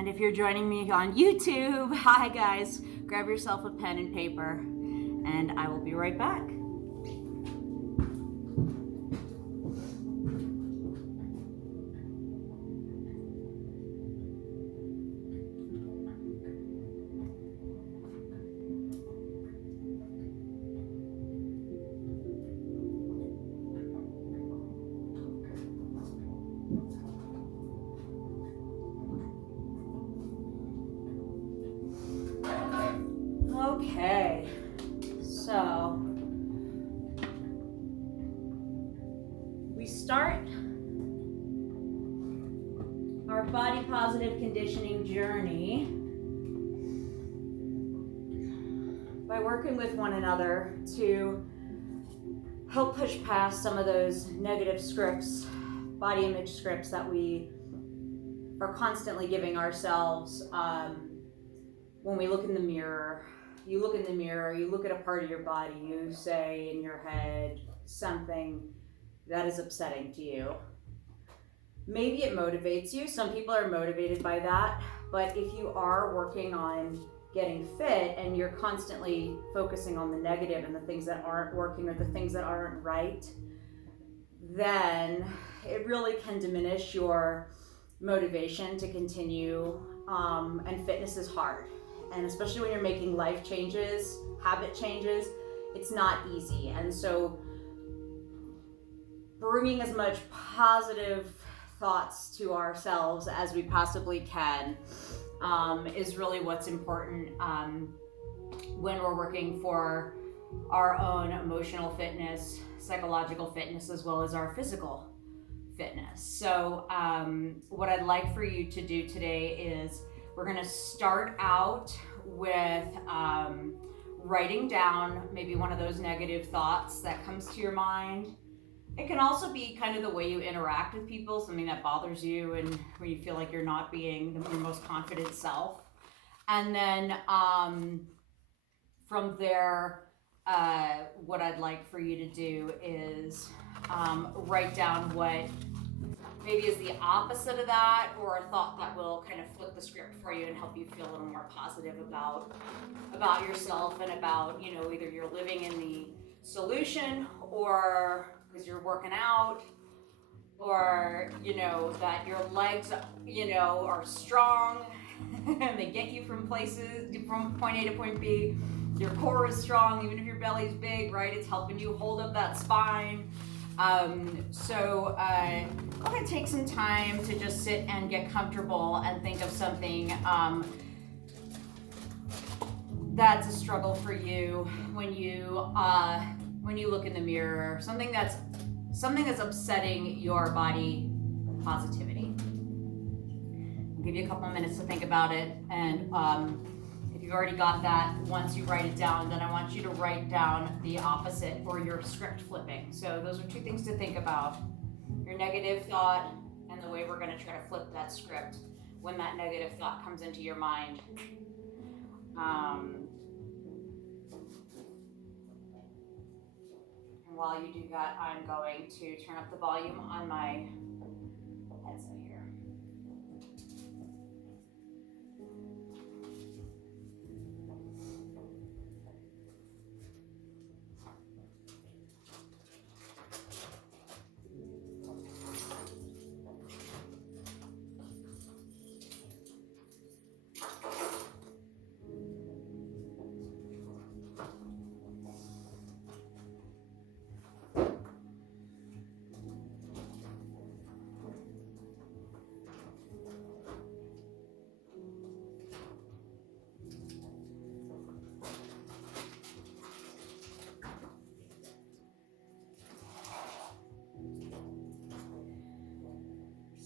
And if you're joining me on YouTube, hi guys, grab yourself a pen and paper, and I will be right back. Okay, so we start our body positive conditioning journey by working with one another to help push past some of those negative scripts, body image scripts that we are constantly giving ourselves. When we look in the mirror, you look in the mirror, you look at a part of your body, you say in your head something that is upsetting to you. Maybe it motivates you. Some people are motivated by that. But if you are working on getting fit and you're constantly focusing on the negative and the things that aren't working or the things that aren't right, then it really can diminish your motivation to continue. And fitness is hard. And especially when you're making life changes, habit changes, it's not easy. And so bringing as much positive thoughts to ourselves as we possibly can is really what's important when we're working for our own emotional fitness, psychological fitness, as well as our physical fitness. So what I'd like for you to do today is we're going to start out with writing down maybe one of those negative thoughts that comes to your mind. It can also be kind of the way you interact with people, something that bothers you and when you feel like you're not being your most confident self. And then from there, what I'd like for you to do is write down what maybe is the opposite of that, or a thought that will kind of flip the script for you and help you feel a little more positive about yourself and about, you know, either you're living in the solution or because you're working out, or, you know, that your legs, you know, are strong and they get you from places, from point A to point B. Your core is strong, even if your belly's big, right? It's helping you hold up that spine. So go ahead and take some time to just sit and get comfortable and think of something that's a struggle for you when you look in the mirror, something that's upsetting your body positivity. I'll give you a couple of minutes to think about it, and if you've already got that, once you write it down, then I want you to write down the opposite, or your script flipping. So those are two things to think about: your negative thought and the way we're going to try to flip that script when that negative thought comes into your mind. And while you do that, I'm going to turn up the volume on my headset here.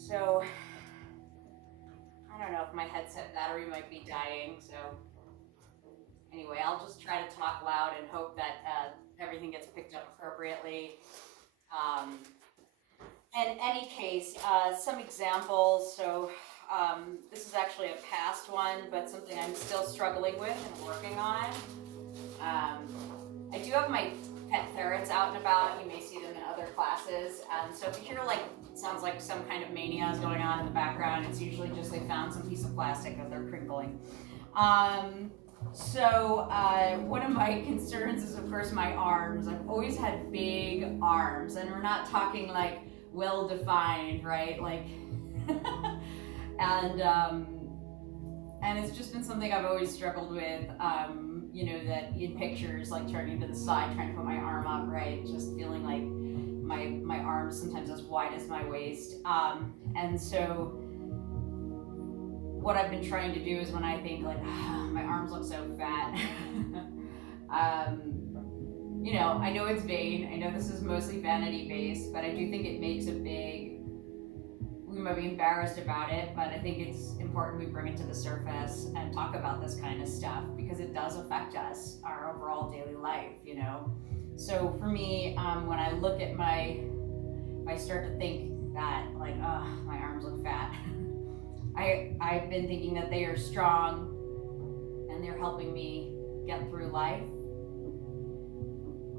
So, I don't know if my headset battery might be dying, so anyway, I'll just try to talk loud and hope that everything gets picked up appropriately. In any case, some examples. So this is actually a past one, but something I'm still struggling with and working on. I do have my pet ferrets out and about. You may see them in other classes. So if you hear like, it sounds like some kind of mania is going on in the background, it's usually just they found some piece of plastic that they're crinkling. One of my concerns is, of course, my arms. I've always had big arms, and we're not talking like well-defined, right? Like, and it's just been something I've always struggled with. That in pictures, like turning to the side, trying to put my arm up, right? Just feeling like my arms sometimes as wide as my waist. And so what I've been trying to do is when I think like, my arms look so fat, I know it's vain. I know this is mostly vanity based, but I do think it makes we might be embarrassed about it, but I think it's important we bring it to the surface and talk about this kind of stuff because it does affect us, our overall daily life, So for me, when I look at I start to think that like, my arms look fat. I've been thinking that they are strong and they're helping me get through life.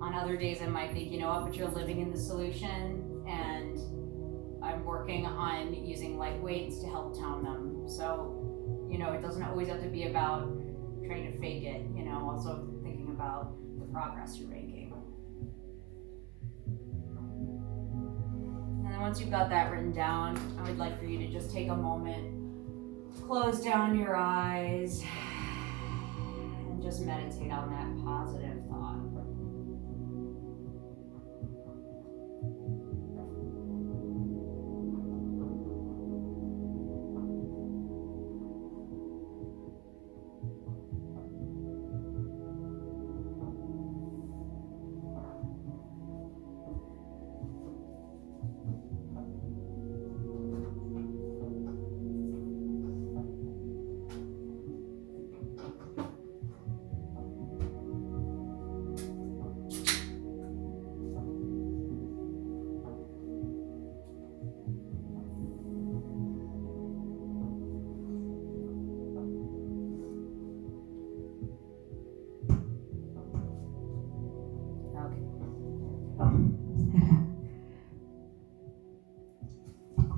On other days I might think, but you're living in the solution, and I'm working on using light weights to help tone them. So, it doesn't always have to be about trying to fake it, also thinking about the progress you're making. And then once you've got that written down, I would like for you to just take a moment, close down your eyes, and just meditate on that positive thought.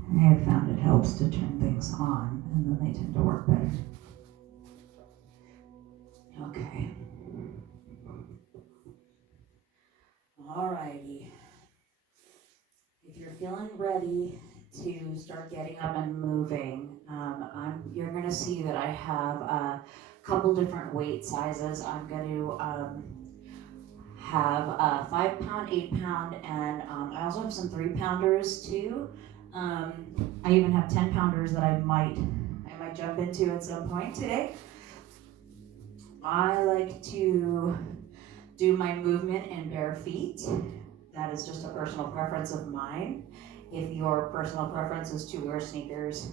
I have found it helps to turn things on, and then they tend to work better. Okay. Alrighty. If you're feeling ready to start getting up and moving, you're going to see that I have a couple different weight sizes. I'm going to have a 5 pound, 8 pound, and I also have some 3 pounders too. I even have 10 pounders that I might jump into at some point today. I like to do my movement in bare feet. That is just a personal preference of mine. If your personal preference is to wear sneakers,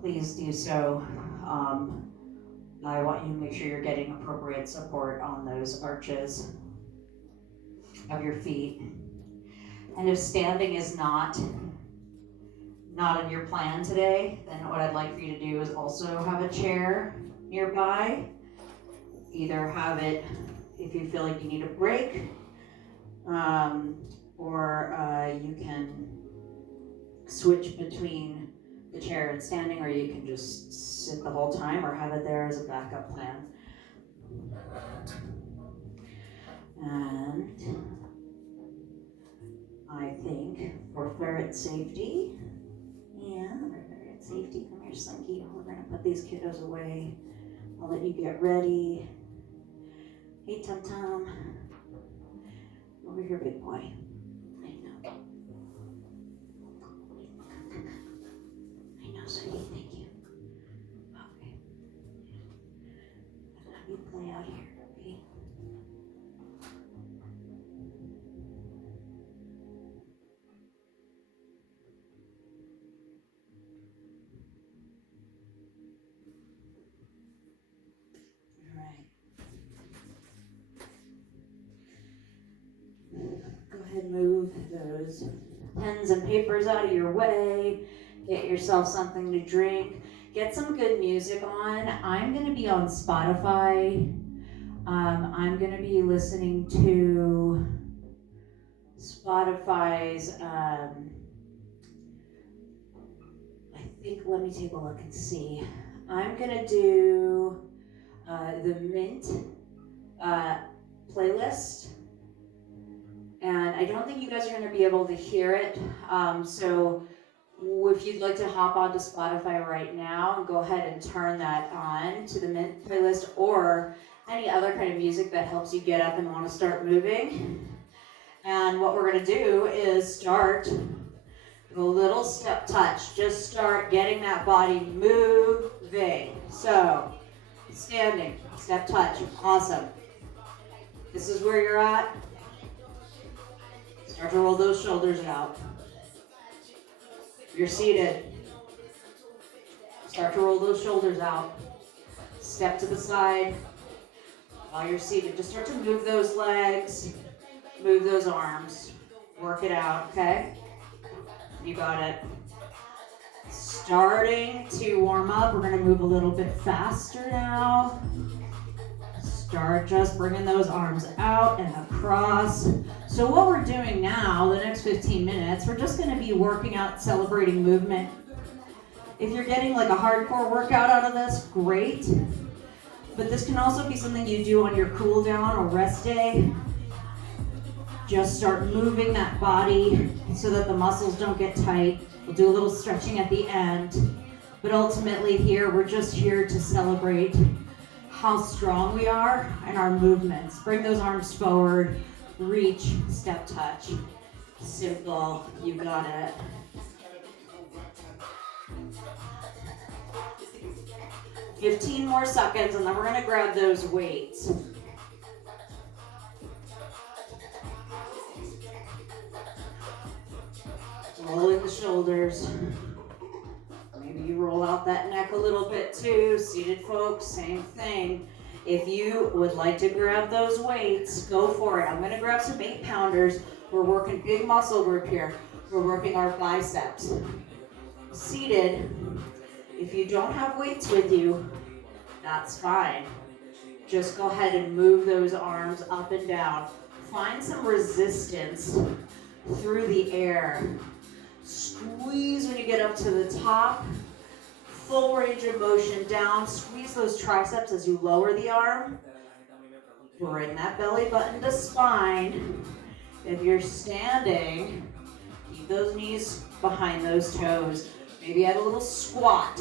please do so. I want you to make sure you're getting appropriate support on those arches of your feet. And if standing is not in your plan today, then what I'd like for you to do is also have a chair nearby. Either have it if you feel like you need a break, or you can switch between the chair and standing, or you can just sit the whole time or have it there as a backup plan. And I think for ferret safety, come here, Slinky. We're going to put these kiddos away. I'll let you get ready. Hey, Tum Tum. Over here, big boy. I know. Sweetie. Thank you. Okay. I'll have you play out here, okay? Go ahead and move those pens and papers out of your way. Get yourself something to drink. Get some good music on. I'm going to be on Spotify. I'm going to be listening to Spotify's, I think, let me take a look and see. I'm gonna do the Mint playlist. And I don't think you guys are gonna be able to hear it. So if you'd like to hop onto Spotify right now and go ahead and turn that on to the Mint playlist or any other kind of music that helps you get up and want to start moving. And what we're going to do is start with a little step touch. Just start getting that body moving. So, standing, step touch, awesome. This is where you're at. Start to roll those shoulders out. You're seated. Start to roll those shoulders out. Step to the side. While you're seated, just start to move those legs, move those arms. Work it out, okay? You got it. Starting to warm up. We're gonna move a little bit faster now. Start just bringing those arms out and across. So what we're doing now, the next 15 minutes, we're just gonna be working out, celebrating movement. If you're getting like a hardcore workout out of this, great. But this can also be something you do on your cool down or rest day. Just start moving that body so that the muscles don't get tight. We'll do a little stretching at the end. But ultimately here, we're just here to celebrate how strong we are and our movements. Bring those arms forward, reach, step touch. Simple, you got it. "15 more seconds, and then we're gonna grab those weights. Rolling the shoulders. Maybe you roll out that neck a little bit too. Seated folks, same thing. If you would like to grab those weights, go for it. I'm gonna grab some 8-pounders. We're working big muscle group here. We're working our biceps. Seated. If you don't have weights with you, that's fine. Just go ahead and move those arms up and down. Find some resistance through the air. Squeeze when you get up to the top. Full range of motion down. Squeeze those triceps as you lower the arm. Bring that belly button to spine. If you're standing, keep those knees behind those toes. Maybe add a little squat.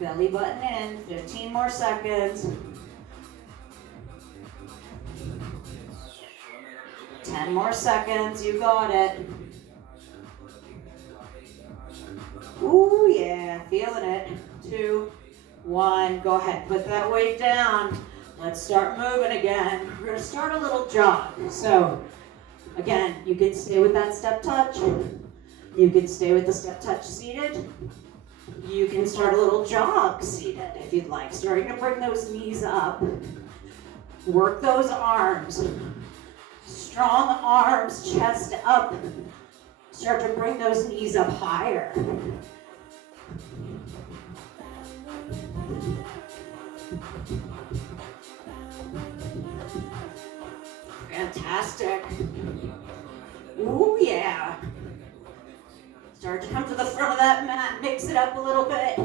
Belly button in, 15 more seconds. 10 more seconds, you got it. Ooh, yeah, feeling it. 2, 1, go ahead, put that weight down. Let's start moving again. We're gonna start a little jog. So, again, you can stay with that step touch. You can stay with the step touch seated. You can start a little jog seated if you'd like. Starting to bring those knees up. Work those arms. Strong arms, chest up. Start to bring those knees up higher. Fantastic. Ooh, yeah. Start to come to the front of that mat, mix it up a little bit.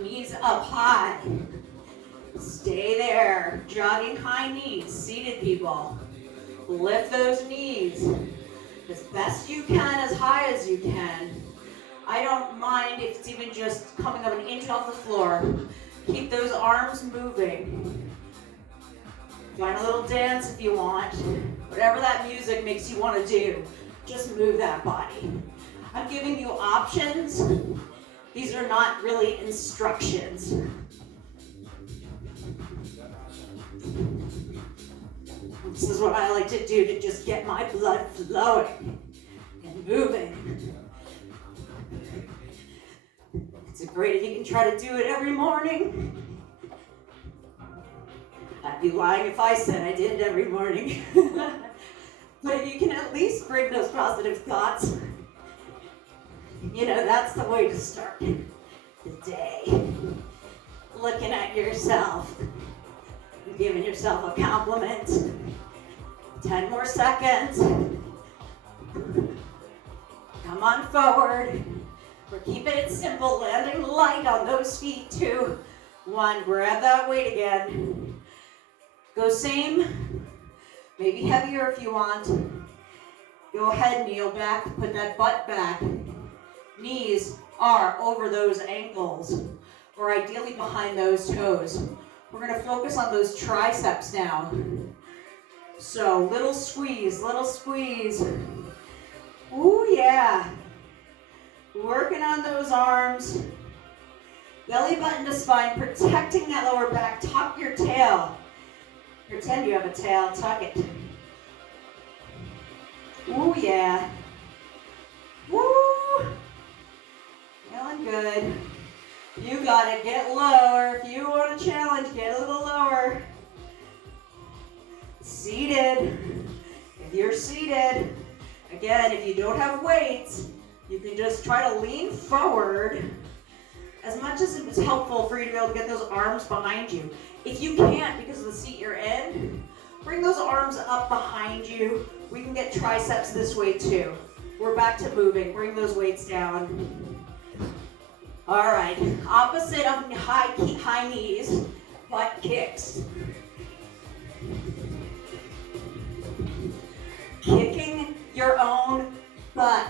Knees up high. Stay there, jogging high knees, seated people. Lift those knees as best you can, as high as you can. I don't mind if it's even just coming up an inch off the floor. Keep those arms moving. Find a little dance if you want. Whatever that music makes you want to do, just move that body. I'm giving you options. These are not really instructions. This is what I like to do to just get my blood flowing and moving. It's great if you can try to do it every morning. I'd be lying if I said I did it every morning. But if you can at least bring those positive thoughts, you know, that's the way to start the day. Looking at yourself, giving yourself a compliment. 10 more seconds. Come on forward. We're keeping it simple, landing light on those feet. 2, 1, grab that weight again. Go same, maybe heavier if you want. Go ahead, kneel back, put that butt back. Knees are over those ankles, or ideally behind those toes. We're gonna focus on those triceps now. So little squeeze, little squeeze. Ooh, yeah. Working on those arms. Belly button to spine, protecting that lower back. Tuck your tail. Pretend you have a tail, tuck it. Ooh, yeah. Woo! Feeling good. You got it. Get lower. If you want a challenge, get a little lower. Seated. If you're seated, again, if you don't have weights, you can just try to lean forward as much as it's helpful for you to be able to get those arms behind you. If you can't because of the seat you're in, bring those arms up behind you. We can get triceps this way too. We're back to moving. Bring those weights down. All right, opposite of high knees, butt kicks. Kicking your own butt.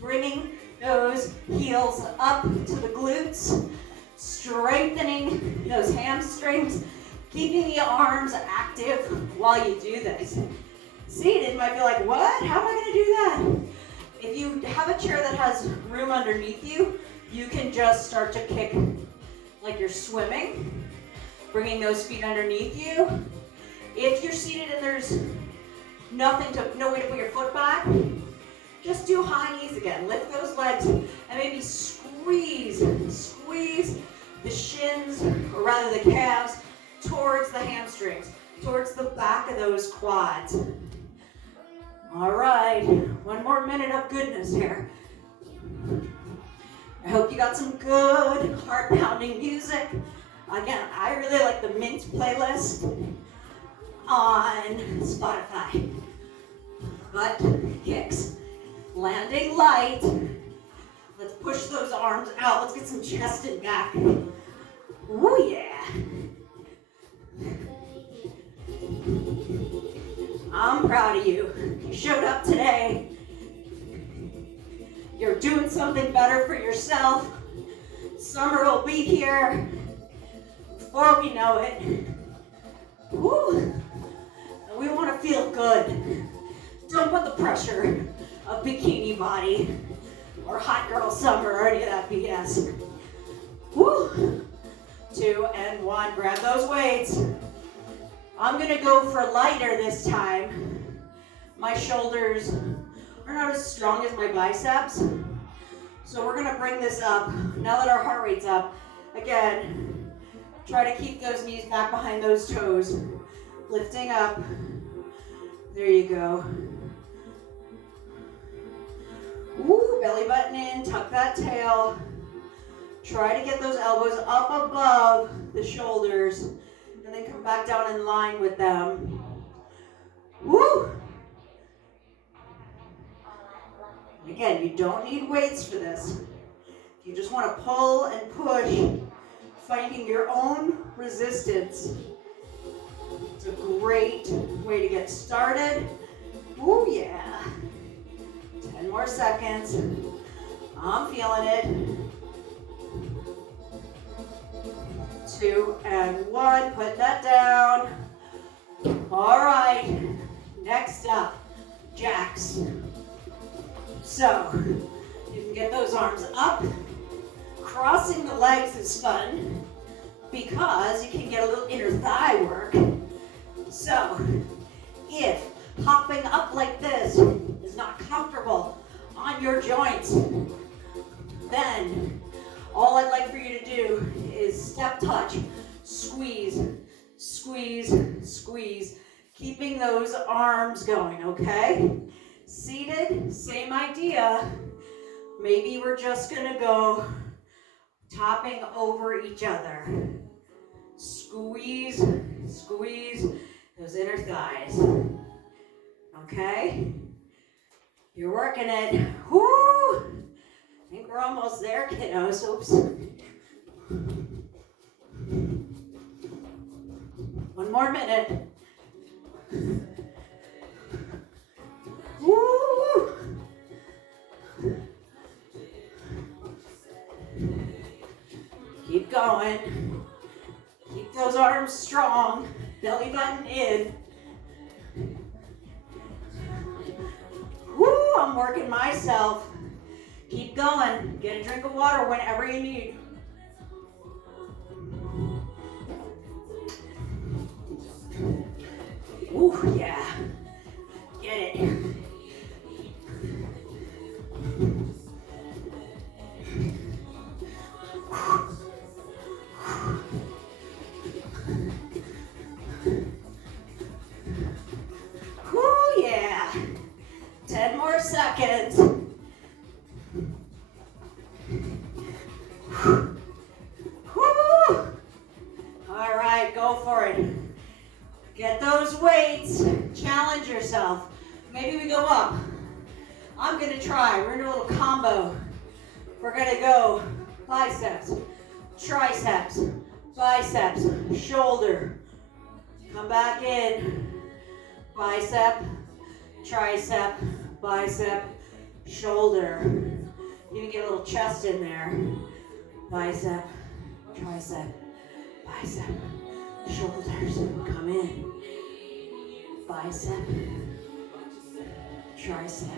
Bringing those heels up to the glutes. Strengthening those hamstrings. Keeping the arms active while you do this. Seated might be like, what? How am I going to do that? If you have a chair that has room underneath you, you can just start to kick like you're swimming, bringing those feet underneath you. If you're seated and there's no way to put your foot back, just do high knees again. Lift those legs and maybe squeeze the shins, or rather the calves, towards the hamstrings, towards the back of those quads. All right, 1 more minute of goodness here. I hope you got some good heart-pounding music. Again, I really like the Mint playlist on Spotify. Butt kicks, landing light. Let's push those arms out. Let's get some chest and back. Ooh, yeah. I'm proud of you. You showed up today. You're doing something better for yourself. Summer will be here before we know it. Woo! And we want to feel good. Don't put the pressure of bikini body or hot girl summer or any of that BS. Woo! 2 and 1. Grab those weights. I'm going to go for lighter this time. My shoulders are not as strong as my biceps. So we're going to bring this up. Now that our heart rate's up, again, try to keep those knees back behind those toes. Lifting up. There you go. Ooh, belly button in, tuck that tail. Try to get those elbows up above the shoulders and then come back down in line with them. Woo! Again, you don't need weights for this. You just want to pull and push, finding your own resistance. It's a great way to get started. Ooh, yeah. 10 more seconds. I'm feeling it. 2 and 1. Put that down. All right. Next up, jacks. So, you can get those arms up. Crossing the legs is fun because you can get a little inner thigh work. So, if hopping up like this is not comfortable on your joints, then all I'd like for you to do is step touch, squeeze, squeeze, squeeze, keeping those arms going, okay? Seated, same idea. Maybe we're just gonna go topping over each other. Squeeze, squeeze those inner thighs. Okay? You're working it. Woo! I think we're almost there, kiddos. Oops. One more minute. Woo! Keep going. Keep those arms strong. Belly button in. Woo! I'm working myself. Keep going. Get a drink of water whenever you need. Ooh, yeah. Get it. Ooh, yeah. 10 more seconds. Woo! All right, go for it. Get those weights. Challenge yourself. Maybe we go up. I'm gonna try. We're gonna do a little combo. We're gonna go biceps, triceps, biceps, shoulder. Come back in. Bicep, tricep, bicep, shoulder. Even get a little chest in there. Bicep, tricep, bicep, shoulders. Come in. Bicep, tricep,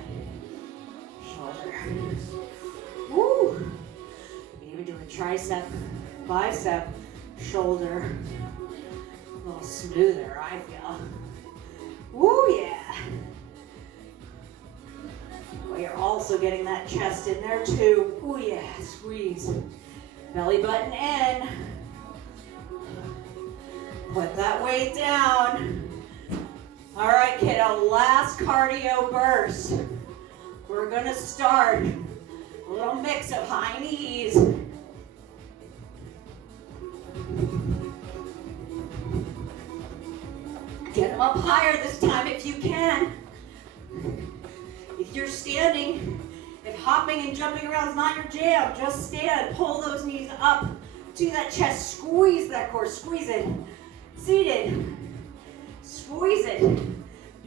shoulder. Woo! You can even do a tricep, bicep, shoulder. A little smoother, I feel. Woo, yeah. Well, you're also getting that chest in there too. Ooh, yeah, squeeze. Belly button in. Put that weight down. All right, kiddo, last cardio burst. We're gonna start a little mix of high knees. Get them up higher this time if you can. If you're standing, if hopping and jumping around is not your jam, just stand. Pull those knees up to that chest. Squeeze that core. Squeeze it. Seated. Squeeze it.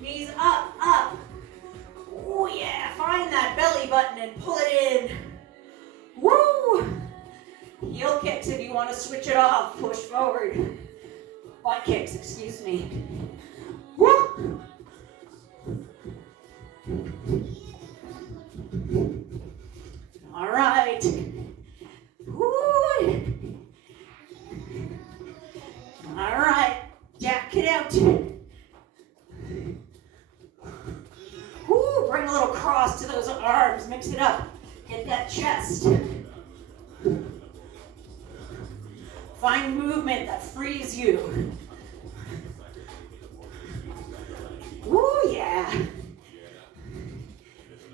Knees up, up. Oh yeah. Find that belly button and pull it in. Woo! Heel kicks if you want to switch it off. Push forward. Butt kicks, excuse me. Woo! All right. Woo! All right. Jack it out. Woo! Bring a little cross to those arms. Mix it up. Get that chest. Find movement that frees you. Woo, yeah.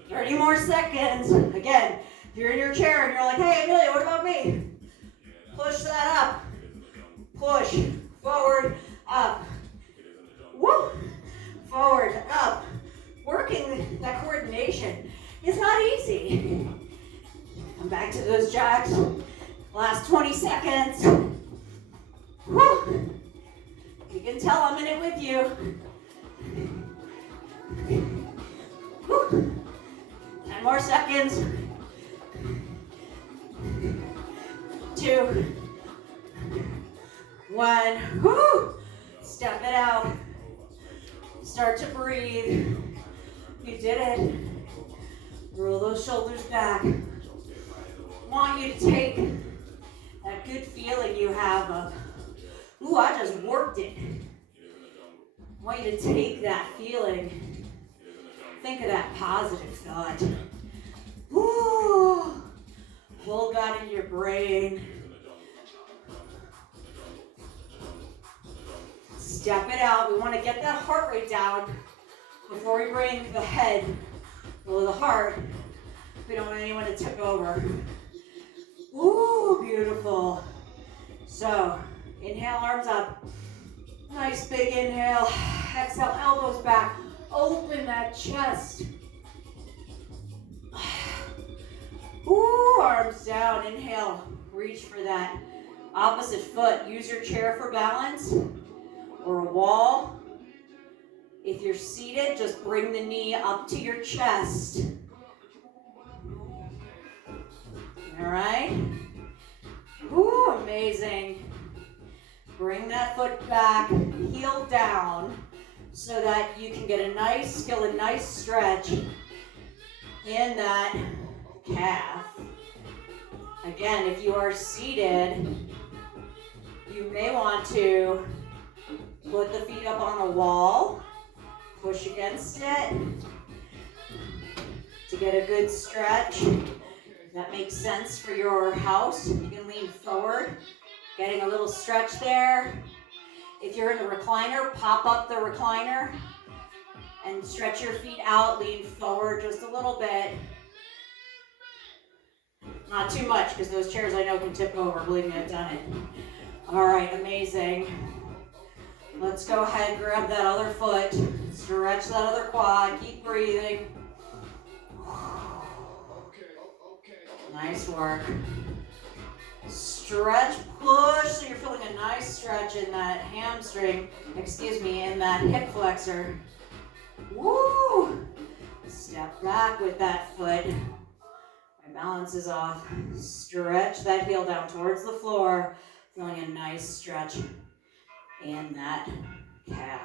30 more seconds. Again, if you're in your chair and you're like, hey, Amelia, what about me? Push that up. Push. Forward, up. Woo. Forward, up. Working that coordination is not easy. Come back to those jacks. Last 20 seconds. Woo. You can tell I'm in it with you. Woo. 10 more seconds. 2, 1. Woo. Step it out. Start to breathe. You did it. Roll those shoulders back. I want you to take that good feeling you have of, ooh, I just worked it. I want you to take that feeling. Think of that positive thought. Ooh. Hold that in your brain. Step it out. We want to get that heart rate down before we bring the head below the heart. We don't want anyone to tip over. Ooh, beautiful. So, inhale, arms up. Nice big inhale. Exhale, elbows back. Open that chest. arms down, inhale, reach for that opposite foot. Use your chair for balance or a wall. If you're seated, just bring the knee up to your chest. All right? Woo, amazing. Bring that foot back, heel down, so that you can get feel a nice stretch in that calf. Again, if you are seated, you may want to put the feet up on a wall, push against it to get a good stretch. That makes sense for your house. You can lean forward, getting a little stretch there. If you're in the recliner, pop up the recliner and stretch your feet out, lean forward just a little bit. Not too much, because those chairs I know can tip over. Believe me, I've done it. All right, amazing. Let's go ahead, grab that other foot, stretch that other quad, keep breathing. Nice work. Stretch, push, so you're feeling a nice stretch in that hamstring, in that hip flexor. Woo! Step back with that foot. My balance is off. Stretch that heel down towards the floor, feeling a nice stretch in that calf.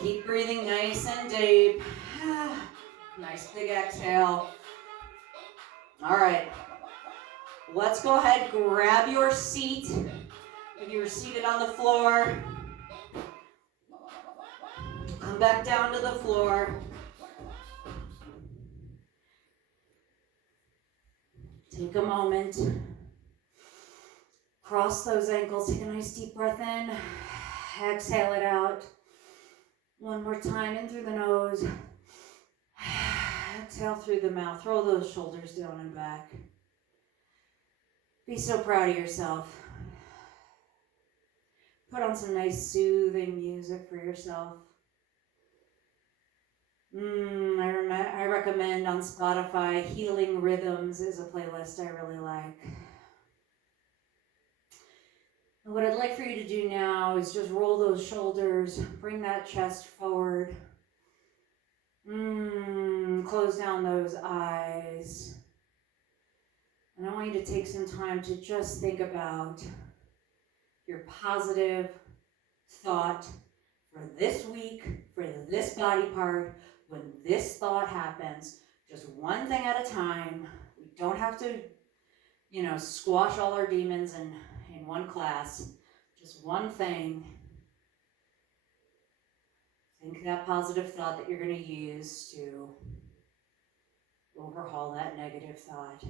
Keep breathing nice and deep. Nice big exhale. All right. Let's go ahead, grab your seat. If you're seated on the floor, come back down to the floor. Take a moment. Cross those ankles. Take a nice deep breath in. Exhale it out. One more time, in through the nose. Exhale through the mouth. Throw those shoulders down and back. Be so proud of yourself. Put on some nice soothing music for yourself. I recommend on Spotify, Healing Rhythms is a playlist I really like. And what I'd like for you to do now is just roll those shoulders, bring that chest forward. Close down those eyes. And I want you to take some time to just think about your positive thought for this week, for this body part. When this thought happens, just one thing at a time. We don't have to, squash all our demons in one class. Just one thing. Think that positive thought that you're going to use to overhaul that negative thought.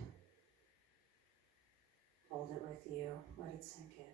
Hold it with you. Let it sink in.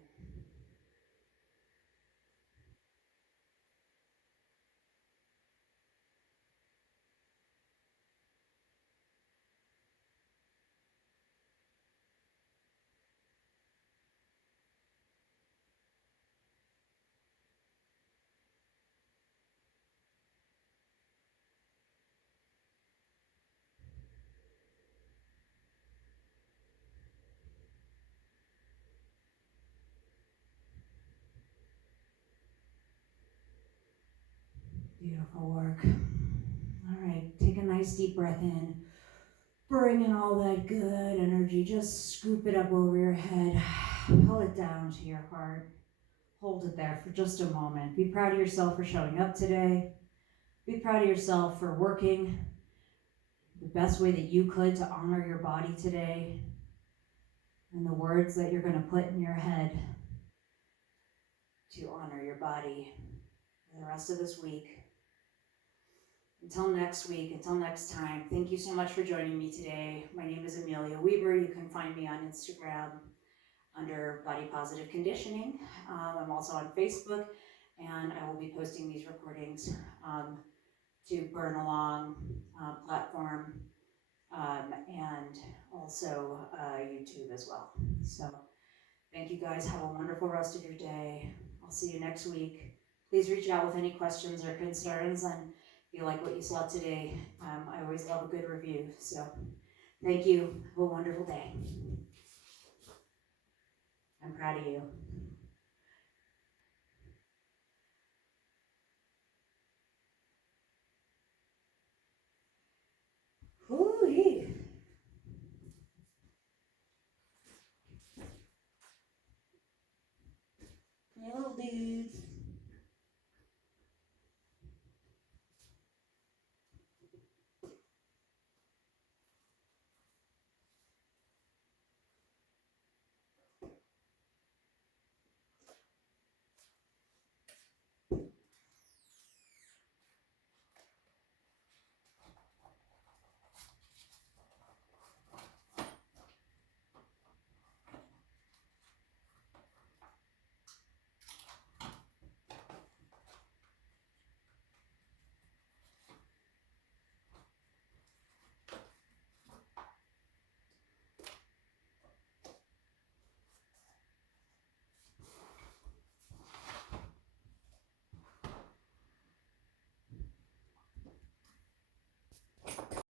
Beautiful work. All right, take a nice deep breath in. Bring in all that good energy. Just scoop it up over your head. Pull it down to your heart. Hold it there for just a moment. Be proud of yourself for showing up today. Be proud of yourself for working the best way that you could to honor your body today and the words that you're going to put in your head to honor your body for the rest of this week. Until next week, until next time, thank you so much for joining me today. My name is Amelia Weber. You can find me on Instagram under Body Positive Conditioning. I'm also on Facebook, and I will be posting these recordings to Burn Along platform and also YouTube as well. So thank you guys. Have a wonderful rest of your day. I'll see you next week. Please reach out with any questions or concerns, and if you like what you saw today, I always love a good review. So thank you. Have a wonderful day. I'm proud of you. Woo-hee. My little dudes.